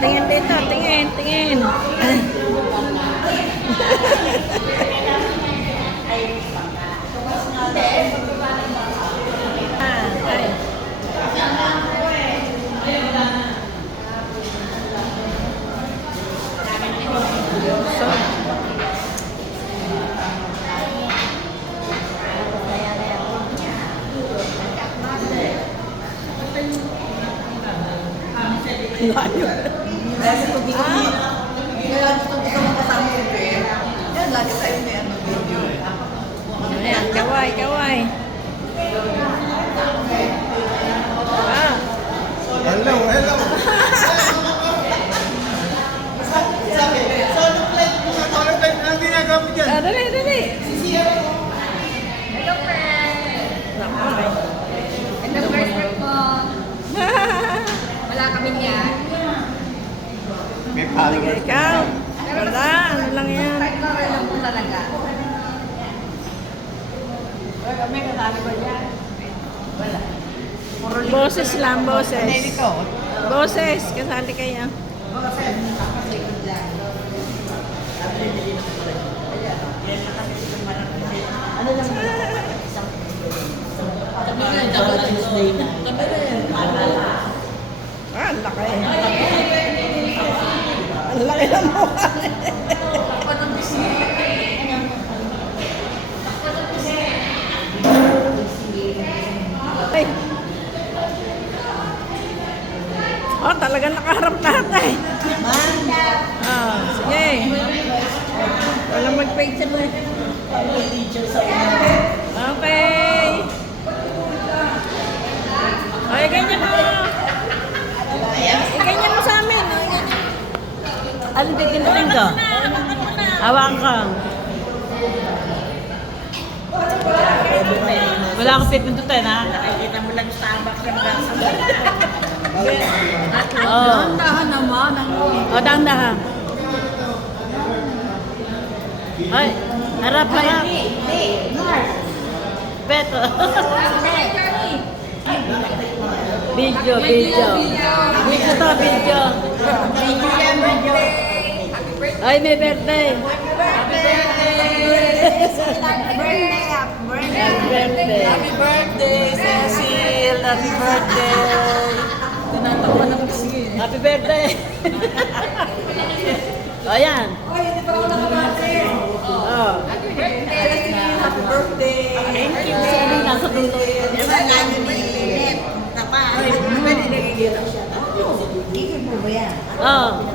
Tingin dito, tingin. Ayan, kaway. Hello. Solo plate ang ginagawa mo dyan. Dali. Hello, friend! Hello, girlfriend ko. Wala kami niya. May paling Ikaw. Wala, ano lang yan. Partner lang po talaga. May kasali ba yan? Wala. Boses lang, boses. Boses, kasali kayo. Ang laki. Ang laki ng mukha. Ay. Oh, talagang nakaharap lahat eh. Oh, sige. Walang mag-page mo eh. Okay. Ay, ganyan mo. Ganyan mo sa amin. Alin titindahin ko? Awang ka. Wala akong pipindutin, ha? Nakikita mo lang Starbucks ng gasa. Dahan naman. Dahan. Ay, harap. Beto. Video. Video to. Ay, may birthday. Happy birthday, Cecil. Happy birthday. Tinatawa ng Cecil. Happy birthday. O, yan. Hindi pa ako nakabate. Oh. Happy birthday. Thank you. Sorry, nasa dulo. Oh.